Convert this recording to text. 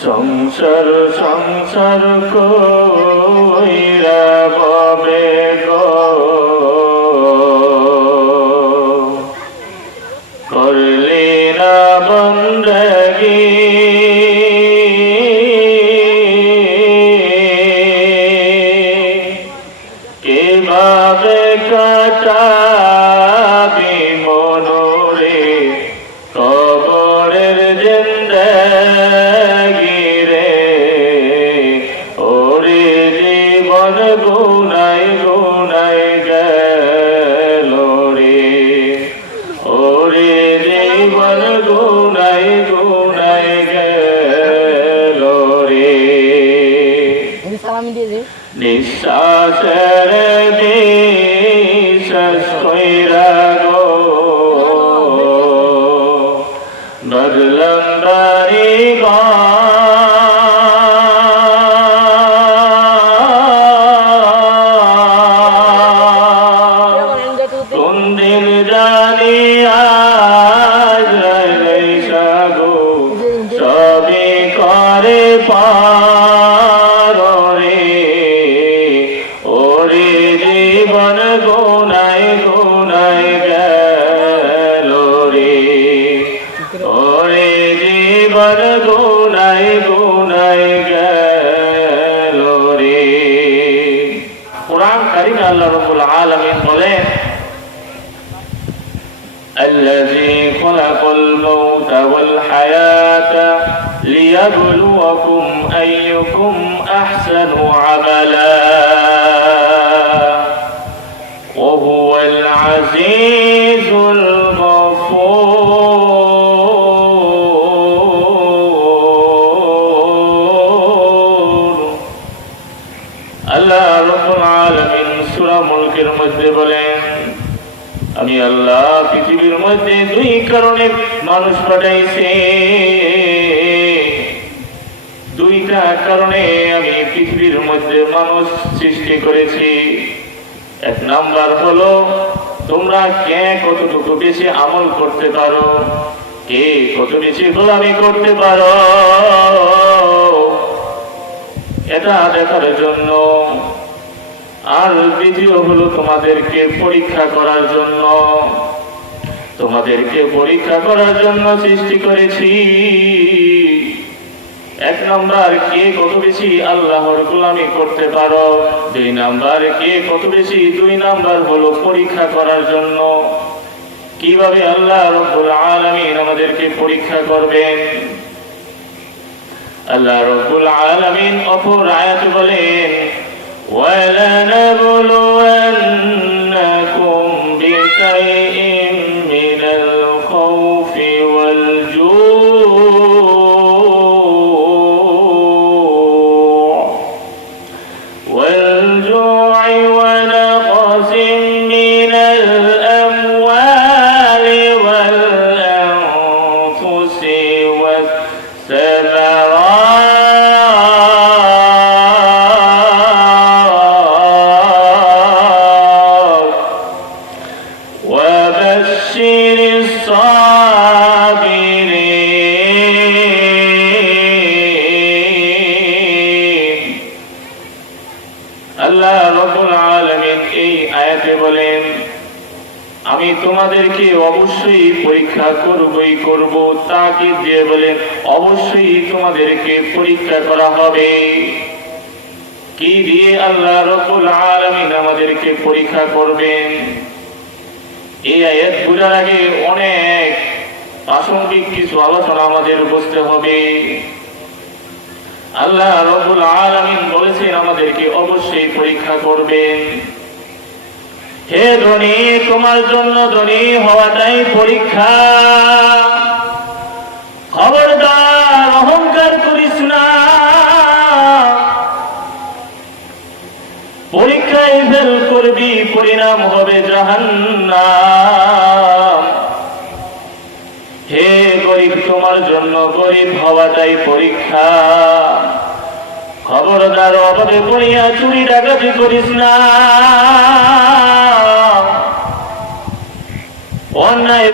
সংসার সংসার কইরা ববে গো করলে না বন্দগি কিভাবে কাটাবি মনোরে কবরের জিন্দেগি রে ওরে জীবন গুনাই গুনাই গেল রে ওরে জীবন গুনাই গুনাই গেল রে নিঃশ্বাসের বিশ্বাস কইরা গো বদলাম বাড়ি কোন দিন জানি আজ সাগো সবই করে পারে ওরে জীবন গুনাই গুনাই গেল রে ওরে জীবন গুনাই গুনাই গেল রে কুরআন কারীমে আল্লাহ রাব্বুল আলামিন বলেন الذي خلق الموت والحياة ليبلوكم أيكم أحسن عملا وهو العزيز الغفور الله رب العالمين সূরা মুলকের মধ্যে বলেন আমি আল্লাহ পৃথিবীর মধ্যে দুই কারণে মানুষ পাঠাইছি দুইটা কারণে আমি পৃথিবীর মধ্যে মানুষ সৃষ্টি করেছি এক নাম্বার হলো তোমরা কে কতটুকু বেশি আমল করতে পারো কে কত বেশি গোলামি করতে পারো এটা দেখার জন্য আর দ্বিতীয় হলো তোমাদেরকে পরীক্ষা করার জন্য তোমাদেরকে পরীক্ষা করার জন্য সৃষ্টি করেছি এক নাম্বার কে কত বেশি আল্লাহর গোলামি করতে পারো দুই নাম্বার কে কত বেশি দুই নাম্বার হলো পরীক্ষা করার জন্য কিভাবে আল্লাহ রাব্বুল আলামিন আমাদেরকে পরীক্ষা করবেন আল্লাহ রাব্বুল আলামিন অপর আয়াতে বলেন وَلَنَبْلُوَنَّكُمْ بِشَيْءٍ مِّنَ الْخَوْفِ وَالْجُوعِ وَنَقْصٍ مِّنَ الْأَمْوَالِ وَالْأَنفُسِ وَالثَّمَرَاتِ وبشر الصابرين আল্লাহ রাব্বুল আলামিন এই আয়াতে বলেন আমি তোমাদেরকে অবশ্যই পরীক্ষা করবই করব তাকিদ দিয়ে বলেন অবশ্যই তোমাদেরকে পরীক্ষা করা হবে কি দিয়ে আল্লাহ রাব্বুল আলামিন আমাদেরকে পরীক্ষা করবেন এই আয়াত বোঝার আগে অনেক প্রাসঙ্গিক কিছু আলোচনা আমাদের বুঝতে হবে আল্লাহ রাব্বুল আলামিন বলেছেন আমাদেরকে অবশ্যই পরীক্ষা করবেন হে ধনী তোমার জন্য ধনী হওয়াটাই পরীক্ষা খবরদার অহংকার করিস না পরীক্ষায় ফেল করবি পরিণাম হবে জাহান্নাম হে গরিব তোমার জন্য গরিব হওয়াটাই পরীক্ষা খবরদার অভাবে পড়িয়া চুরি ডাকাতি করিস না অন্যায়